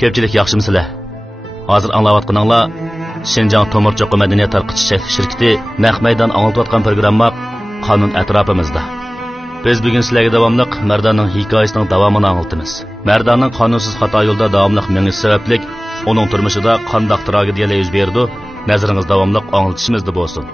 Ko'pchilik yaxshimisizlar? Hozir anglayotganinglar Şinjan Tomir cho'qqi madaniyat tarqitish shirkati naq maydon anglatayotgan programma qonun atrofimizda. Biz bugun sizlarga davomli Mardanning hikoyasining davomini anglatamiz. Mardanning qonunsiz xato yo'lda davomli menish sababli uning turmushida qanday tragediyalar yuz berdi, nazaringiz davomli anglatishimizda bo'lsin.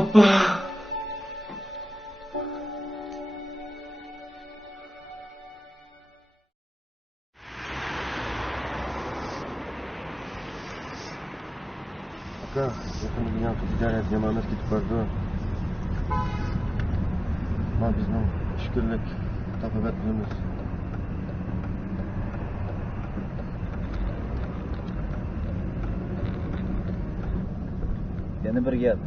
Appa. Aka, yakında bir yankı ticaret yamanız gidip vardı. Ama bizden şükürlük tapabet bulunuz. Yana bir gap.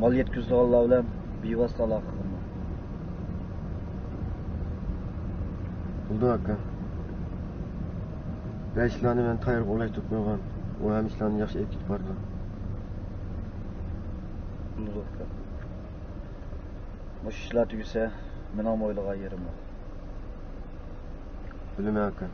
Mal yetkazganlar bilan bevosita aloqa qilma. Bo'ldi aka. Bu ishlarni men tayyor bo'lay tutmagan. O ham ishlarni yaxshi etib bordi. Bo'ldi aka. Bu ishlar tugasa, men ham o'ylagan yerim bor. Bilaman aka.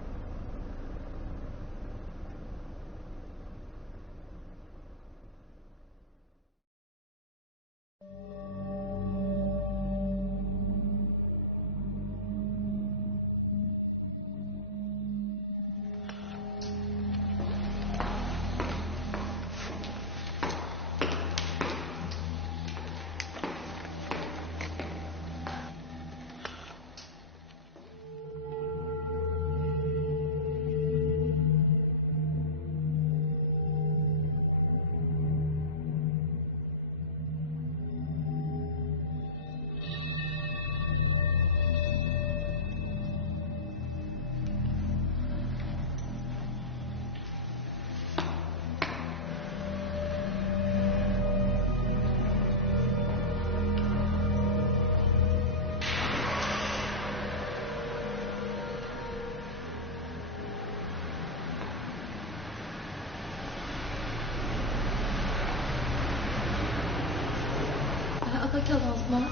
geldinizmi?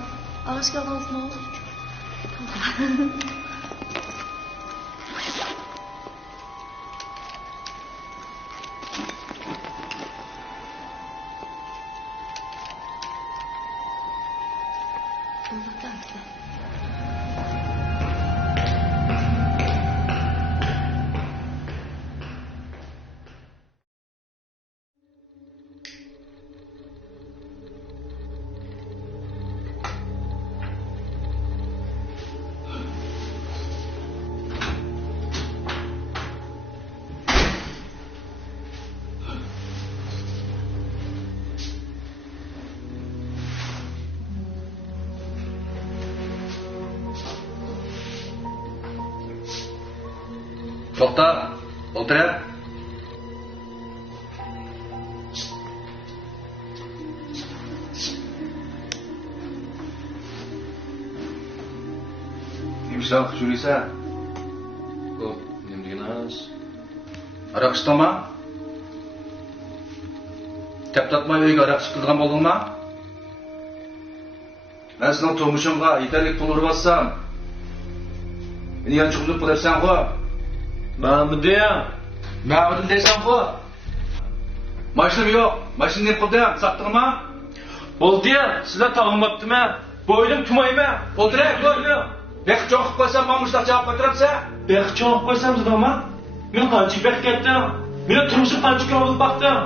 Hoş geldinizmi? To'xta, o'tirib. Yumshoq yurisa. Ko'p nima deganingiz? Aroq ichdingmi? Taptatmay uyga aroq chiqilgan bo'ldingmi? Men sening turmushingga yetarli pul urvatsam, meni yanchuklik qilarsan-ku. Mahmud'im. Mahmud'im deysan ku. Mashinam yo'q. Mashinani nima qilding? Sotdingmi? Bo'ldi-ya, sizlar tog'mabdimi? Bo'ylim tumayman. O'tiray, ko'rdim. Bek cho'qib qo'ysam, men mushtaq javob qaytaramsan? Bek cho'qib qo'ysam dedim-mi? Men qancha bek ketdim. Meni turmushim qancha ko'p baxtim.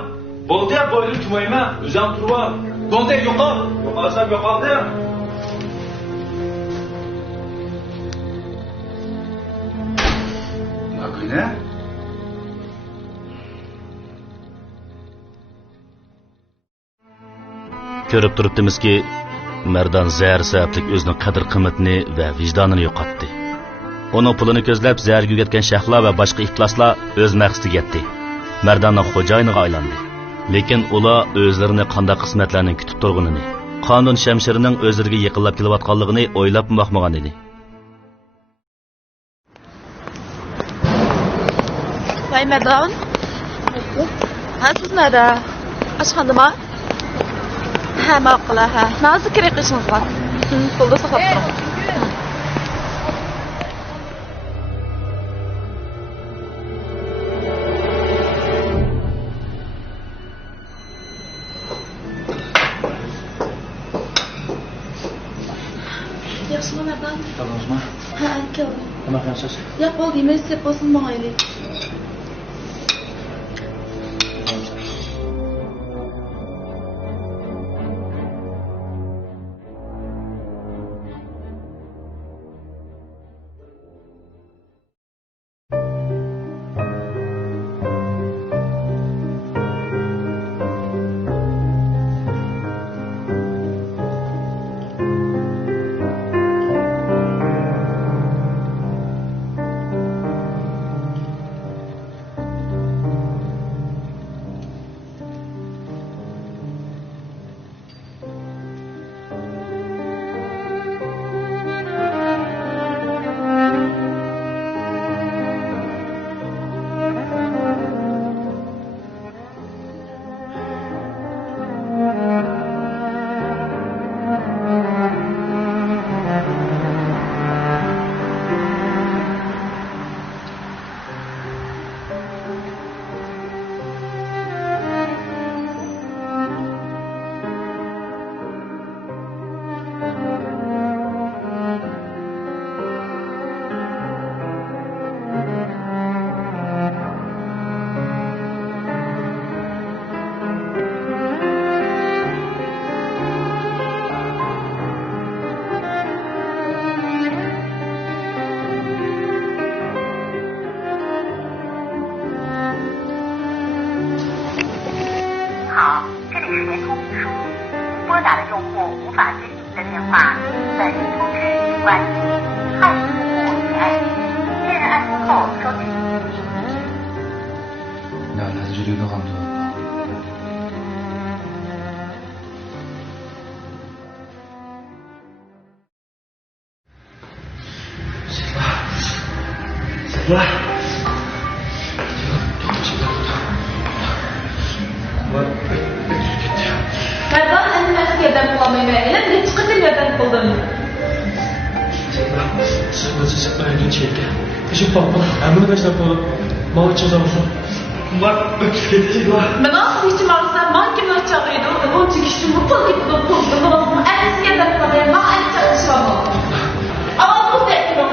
Bo'ldi-ya, bo'ylim tumayman. O'zim turib. Bo'ldi, yo'qol. Yo'qolsam yo'qoldi. Makina? Ko'rib turibdimizki, Mardan zahar sabablik o'zining qadr-qimmatini va vijdonini yo'qotdi. Uning pulini ko'zlab zaharga yugatgan shahlar va boshqa ifloslar o'z maqsadiga yetdi. Mardanning xo'jayiniga aylandi. Lekin ular o'zlarini qanday qismatlarning kutib turganini, qonun shamshirining o'zlariga yaqinlab kelayotganligini o'ylab boqmagan edi. Vay Merdan. Ha siz nerede? Aşkanda mı? Ha maqla ha. Nazı kerek işiniz var. Kolda saklap durun. Yaxşı mı Merdan? Tamammi? Ha, keldim. Nima qilasiz? Yo'q bo'ldi, men siz bo'lsin ma'yili. Merdan, endi men qayerdan qolamayman. Endi chiqib yordam qildim. Sen nasıl sıkmayın çekti. Teşekkür ederim. Hemen başlayalım oğlum. Bana çözüm olsun. Bak ötüp gidecek var. Men asıl hiç maqsad men kimlar chaqirdi, o chekishni mutlaq ketib qo'ydim. Men aytishga deb qoldim. Men aytib chiqaman. Ama bu tekno.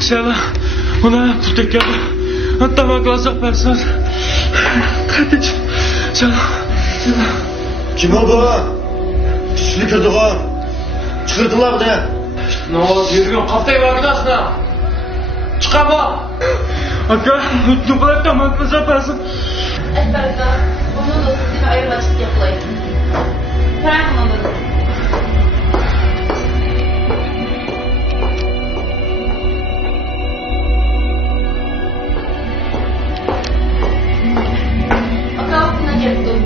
Selam. Buna pul tekrar. Tamam kalacak personel. Kardeşim. Selam. Kim o bu? Kişilik kırdığı. Çıkırdılar bir de. Ne oldu? Yürüyorum. Kaftayı var gidasına. Çıkama. Akka. Ne kadar tamam kalacak personel. Albatta, bunu da sizin ayırmacık yapılayım. Bırakın onu. Akabına geldim.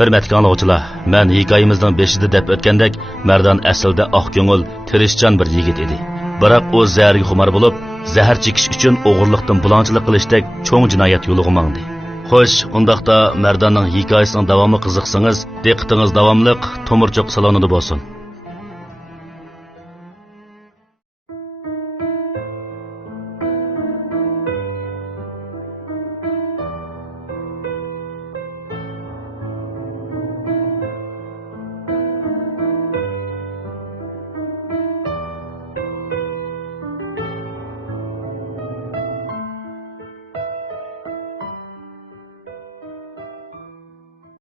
Hurmatli anglovchilar, men hikoyamizning beshida deb o'tgandek, Mardon aslida oq ko'ngil, tirishchan bir yigit edi. Biroq u zaharga xumor bo'lib, zahar chekish uchun o'g'irlikdan bulonchilik qilishdek cho'ng jinoyat yo'liga mangdi. Xo'sh, undaqda Mardonning hikoyasining davomi qiziqsangiz, diqqatingiz davomliq Tomurchoq salonida bo'lsin.